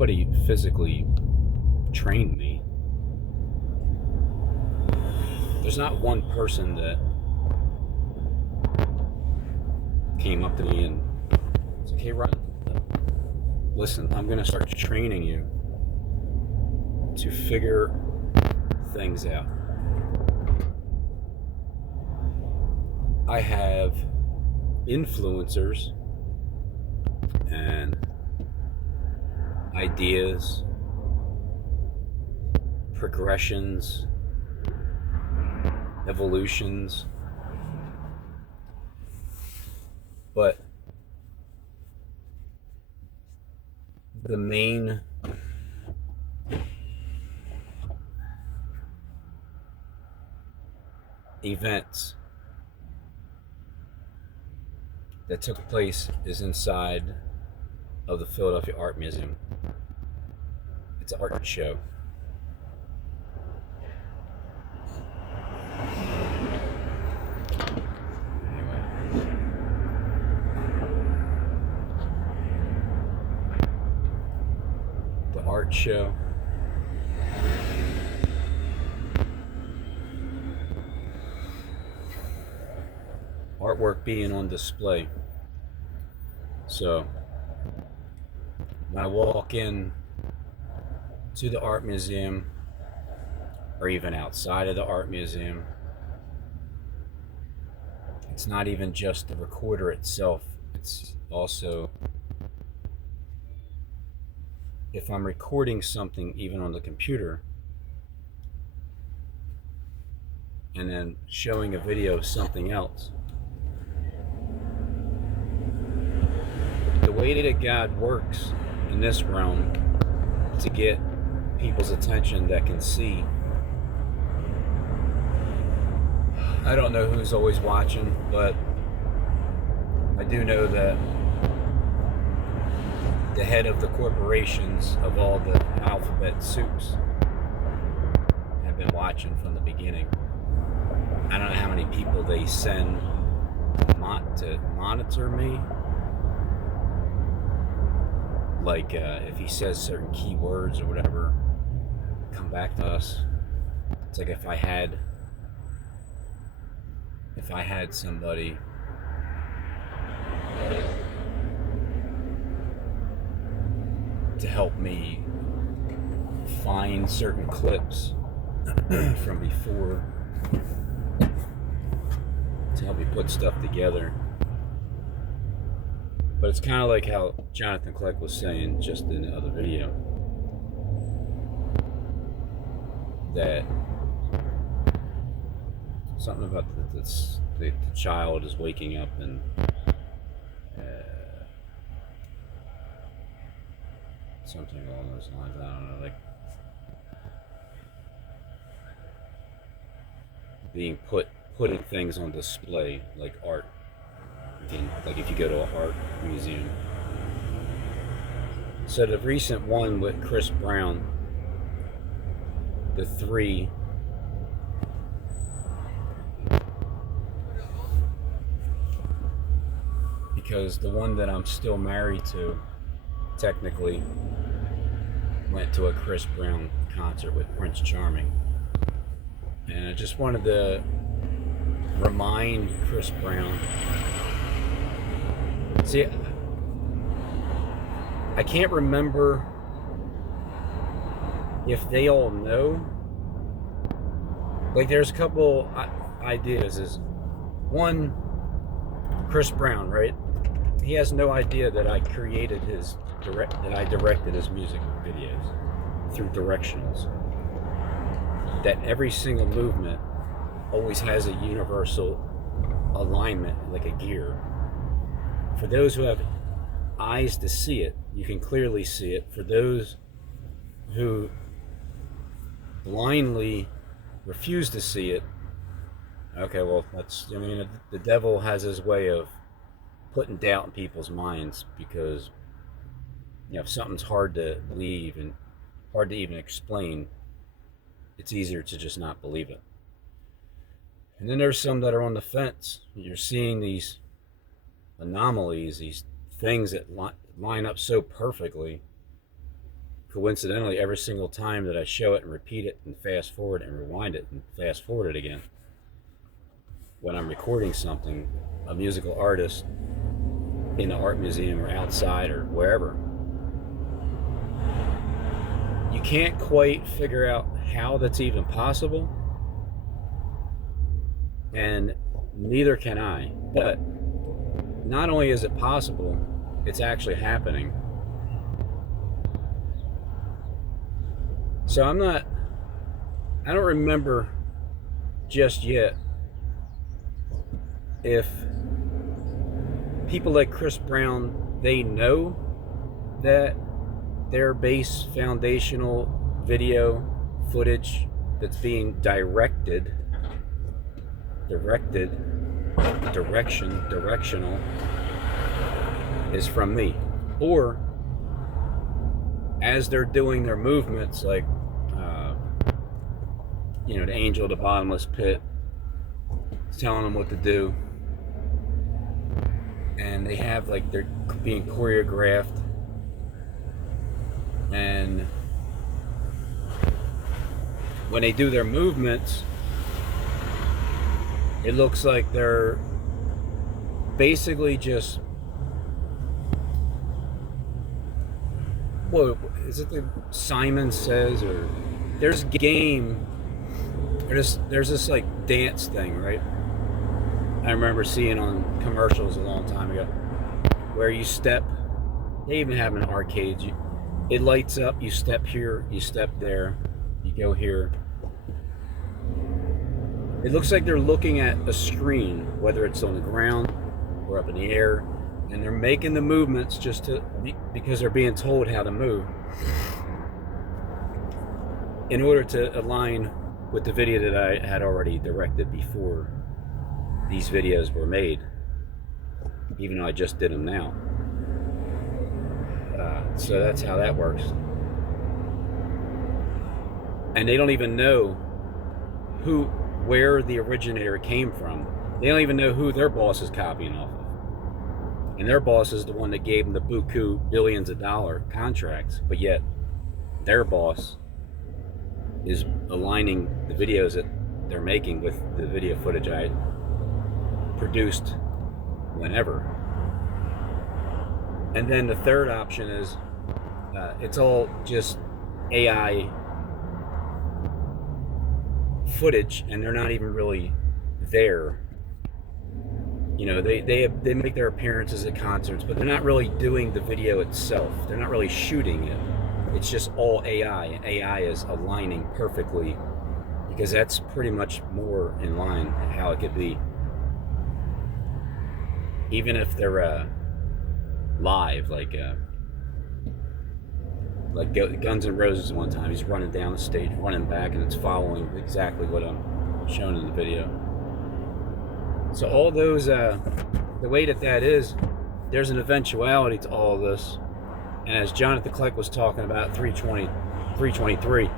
nobody physically trained me. There's not one person that came up to me and said, "Hey, Ryan, listen, I'm going to start training you to figure things out." I have influencers and ideas, progressions, evolutions, but the main events that took place is inside of the Philadelphia Art Museum. It's an art show. Anyway, the art show. Artwork being on display. So when I walk in to the art museum, or even outside of the art museum, it's not even just the recorder itself, it's also, if I'm recording something even on the computer and then showing a video of something else, the way that God works in this realm to get people's attention that can see. I don't know who's always watching, but I do know that the head of the corporations of all the alphabet soups have been watching from the beginning. I don't know how many people they send to monitor me. Like if he says certain keywords or whatever, come back to us. It's like if I had somebody to help me find certain clips from before, to help me put stuff together. But it's kind of like how Jonathan Kleck was saying just in the other video, that something about the child is waking up and something along those lines. I don't know, like putting things on display, like art. Like if you go to an art museum. So the recent one with Chris Brown, the three, because the one that I'm still married to, technically, went to a Chris Brown concert with Prince Charming. And I just wanted to remind Chris Brown. See, I can't remember if they all know. Like, there's a couple ideas. Is one, Chris Brown, right? He has no idea that I created that I directed his music videos through directionals. That every single movement always has a universal alignment, like a gear. For those who have eyes to see it, you can clearly see it. For those who blindly refuse to see it, okay, well, the devil has his way of putting doubt in people's minds, because if something's hard to believe and hard to even explain, it's easier to just not believe it. And then there's some that are on the fence. You're seeing these anomalies, these things that line up so perfectly coincidentally, every single time that I show it and repeat it and fast forward and rewind it and fast forward it again, when I'm recording something, a musical artist in the art museum or outside or wherever, you can't quite figure out how that's even possible, and neither can I. But not only is it possible, it's actually happening. So I don't remember just yet if people like Chris Brown, they know that their base foundational video footage that's being directional is from me. Or as they're doing their movements, like the angel of the bottomless pit telling them what to do, and they have like they're being choreographed, and when they do their movements, it looks like they're basically just, what is it, the Simon Says, or there's game, there's this like dance thing, right? I remember seeing on commercials a long time ago where you step, they even have in arcades, it lights up, you step here, you step there, you go here. It looks like they're looking at a screen, whether it's on the ground or up in the air, and they're making the movements because they're being told how to move in order to align with the video that I had already directed before these videos were made, even though I just did them now. So that's how that works. And they don't even know where the originator came from. They don't even know who their boss is copying off of. And their boss is the one that gave them the buku billions of dollar contracts, but yet their boss is aligning the videos that they're making with the video footage I produced whenever. And then the third option is it's all just AI footage, and they're not even really there. They make their appearances at concerts, but they're not really doing the video itself. They're not really shooting it. It's just all AI, and AI is aligning perfectly, because that's pretty much more in line how it could be. Even if they're live, like Guns N' Roses one time, he's running down the stage, running back, and it's following exactly what I'm showing in the video. So all those, the way that is, there's an eventuality to all of this. And as Jonathan Kleck was talking about 323,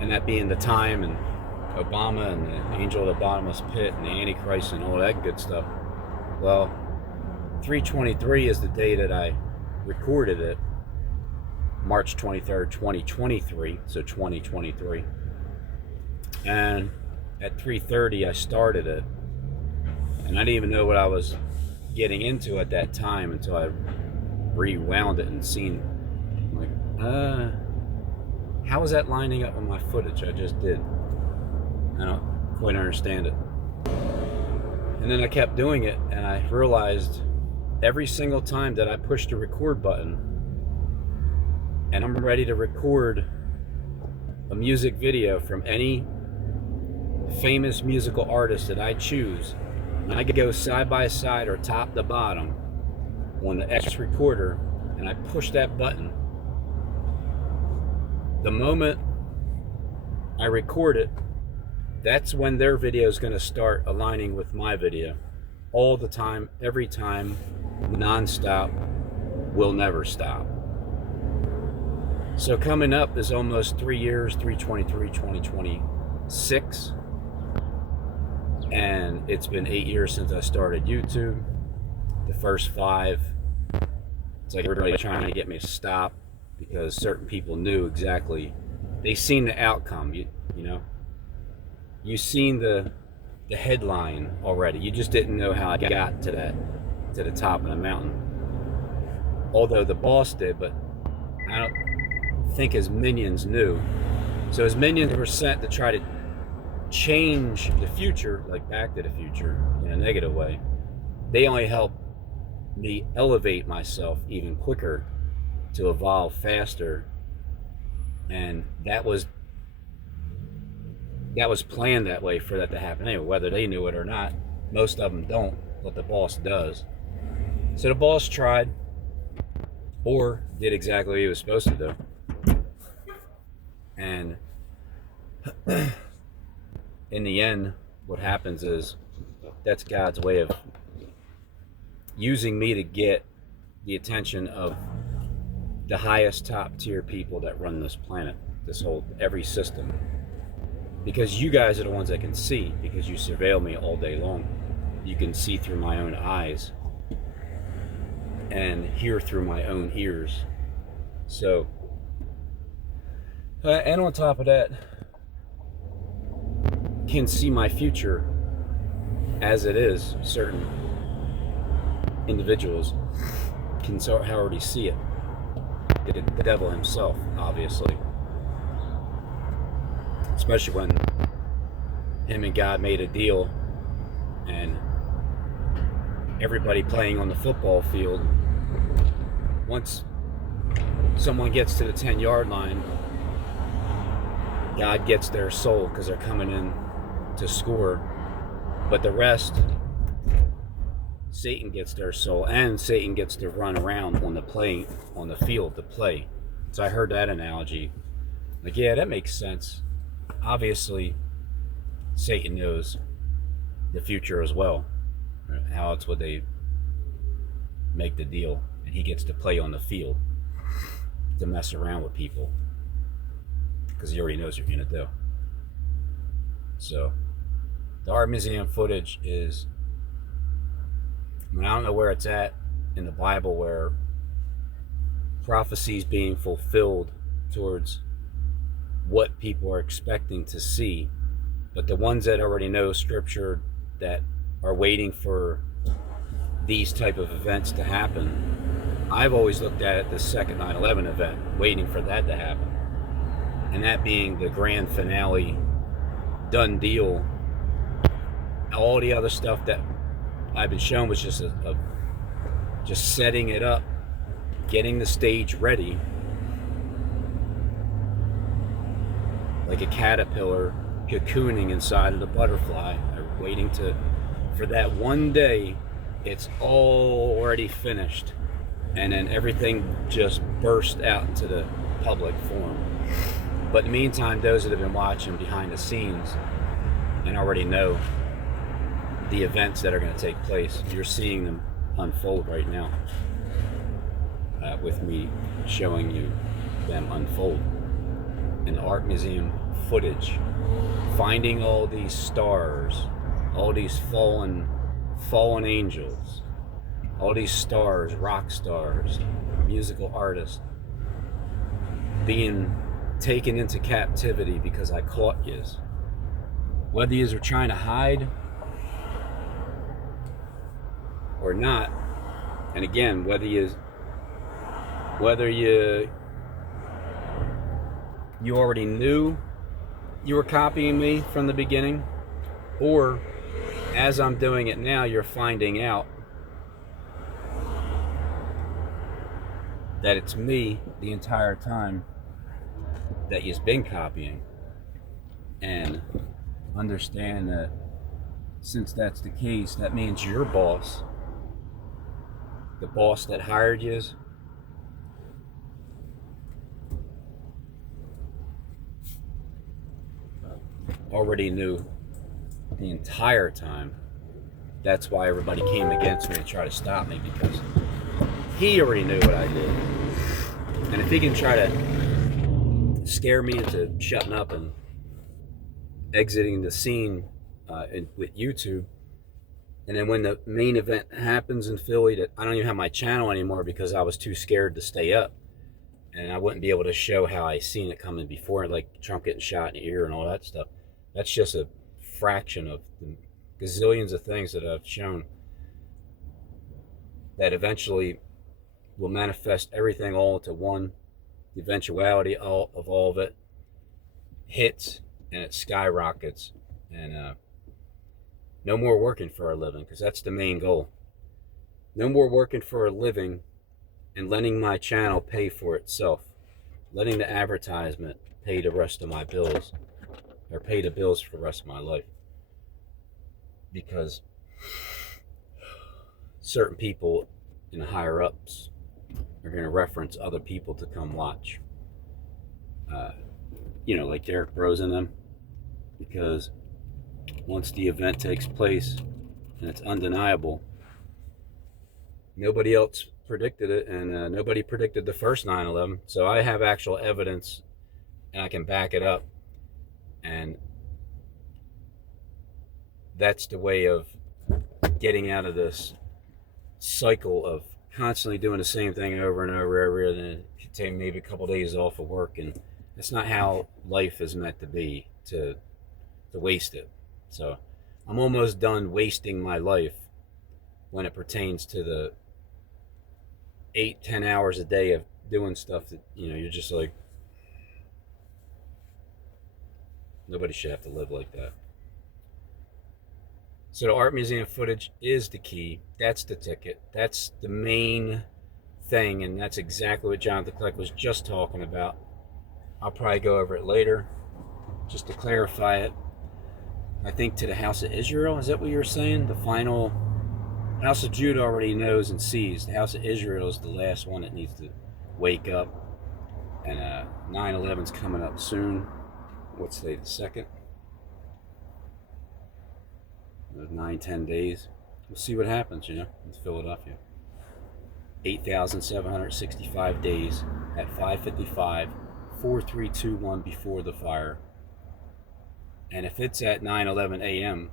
and that being the time, and Obama, and the angel of the bottomless pit, and the Antichrist, and all that good stuff. Well, 323 is the day that I recorded it, March 23rd, 2023, so 2023. And at 3:30 I started it, and I didn't even know what I was getting into at that time until I rewound it and seen, like, how is that lining up with my footage I just did? I don't quite understand it. And then I kept doing it, and I realized every single time that I pushed the record button and I'm ready to record a music video from any famous musical artist that I choose, and I could go side by side or top to bottom on the X recorder, and I push that button, the moment I record it, that's when their video is going to start aligning with my video. All the time, every time, non-stop, will never stop. So coming up is almost 3 years, 323, 2026. And it's been 8 years since I started YouTube. The first 5, it's like everybody trying to get me to stop. because certain people knew exactly. They seen the outcome. You know, you seen the headline already. You just didn't know how I got to the top of the mountain. Although the boss did, but I don't think his minions knew. So his minions were sent to try to change the future, like Back to the Future, in a negative way. They only helped me elevate myself even quicker, to evolve faster, and that was planned that way for that to happen anyway, whether they knew it or not. Most of them don't, but the boss does. So the boss tried, or did exactly what he was supposed to do, and in the end, what happens is that's God's way of using me to get the attention of the highest top tier people that run this planet, this whole, every system. Because you guys are the ones that can see, because you surveil me all day long. You can see through my own eyes and hear through my own ears. So, and on top of that, can see my future as it is. Certain individuals can already see it. The devil himself, obviously. Especially when him and God made a deal, and everybody playing on the football field, once someone gets to the 10-yard line, God gets their soul because they're coming in to score. But the rest, Satan gets their soul, and Satan gets to run around on the field to play. So I heard that analogy. Like, yeah, that makes sense. Obviously, Satan knows the future as well. How else would they make the deal? And he gets to play on the field to mess around with people, because he already knows what you're going to do. So, the art museum footage is, I don't know where it's at in the Bible where prophecies being fulfilled towards what people are expecting to see, but the ones that already know scripture, that are waiting for these type of events to happen, I've always looked at it the second 9/11 event, waiting for that to happen, and that being the grand finale, done deal. All the other stuff that I've been shown was just just setting it up, getting the stage ready, like a caterpillar cocooning inside of the butterfly, waiting for that one day it's all already finished, and then everything just burst out into the public forum. But in the meantime, those that have been watching behind the scenes and already know the events that are going to take place, you're seeing them unfold right now, with me showing you them unfold. In the art museum footage, finding all these stars, all these fallen angels, all these stars, rock stars, musical artists, being taken into captivity because I caught yous. Whether yous are trying to hide or not, and again, whether you already knew you were copying me from the beginning, or as I'm doing it now, you're finding out that it's me the entire time that you've been copying. And understand that since that's the case, that means your boss, the boss that hired you, already knew the entire time. That's why everybody came against me to try to stop me, because he already knew what I did. And if he can try to scare me into shutting up and exiting the scene with YouTube, and then when the main event happens in Philly, that I don't even have my channel anymore because I was too scared to stay up, and I wouldn't be able to show how I seen it coming before, like Trump getting shot in the ear and all that stuff. That's just a fraction of the gazillions of things that I've shown that eventually will manifest everything all into one. The eventuality of all of it hits and it skyrockets, and no more working for a living, because that's the main goal. No more working for a living and letting my channel pay for itself, letting the advertisement pay the rest of my bills, or pay the bills for the rest of my life, because certain people in the higher ups are going to reference other people to come watch, like Derek Bros and them, because once the event takes place and it's undeniable, nobody else predicted it, and nobody predicted the first 9/11. So I have actual evidence and I can back it up, and that's the way of getting out of this cycle of constantly doing the same thing over and over every other, and take maybe a couple days off of work, and it's not how life is meant to be, to waste it. So I'm almost done wasting my life when it pertains to the 8-10 hours a day of doing stuff that you're just like, nobody should have to live like that. So the art museum footage is the key. That's the ticket. That's the main thing, and that's exactly what Jonathan Kleck was just talking about. I'll probably go over it later just to clarify it. I think to the House of Israel, is that what you were saying? The final House of Judah already knows and sees. The House of Israel is the last one that needs to wake up. And 9/11's coming up soon. What's today, the 2nd? 9-10 days. We'll see what happens, in Philadelphia. 8,765 days at 5:55, 4-3-2-1 before the fire. And if it's at 9:11 a.m.,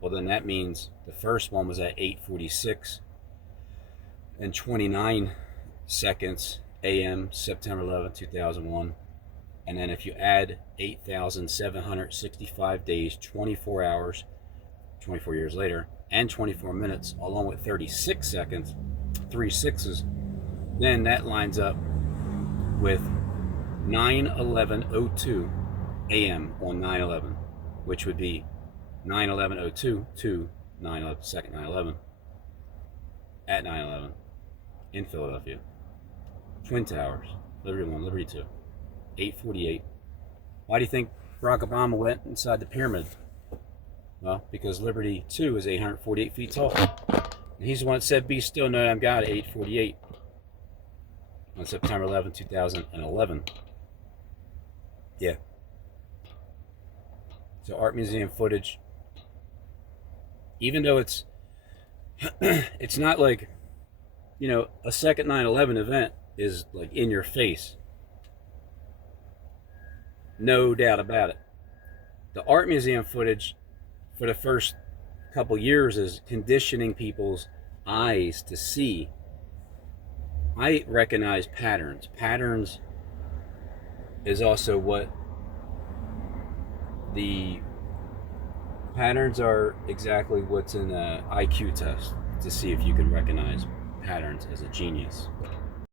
well, then that means the first one was at 8:46 and 29 seconds a.m., September 11, 2001. And then if you add 8,765 days, 24 hours, 24 years later, and 24 minutes, along with 36 seconds, 3 sixes, then that lines up with 9:11:02 a.m. on 9/11, which would be 9/11:02 to 9/11, second 9/11, at 9/11 in Philadelphia. Twin Towers, Liberty 1, Liberty 2, 8:48. Why do you think Barack Obama went inside the pyramid? Well, because Liberty 2 is 848 feet tall. And he's the one that said, "Be still, know that I'm God," at 8:48 on September 11, 2011. Yeah. So art museum footage, even though it's not like, a second 9/11 event is like in your face. No doubt about it. The art museum footage for the first couple years is conditioning people's eyes to see. I recognize patterns. Patterns is also what the patterns are exactly what's in an IQ test to see if you can recognize patterns as a genius.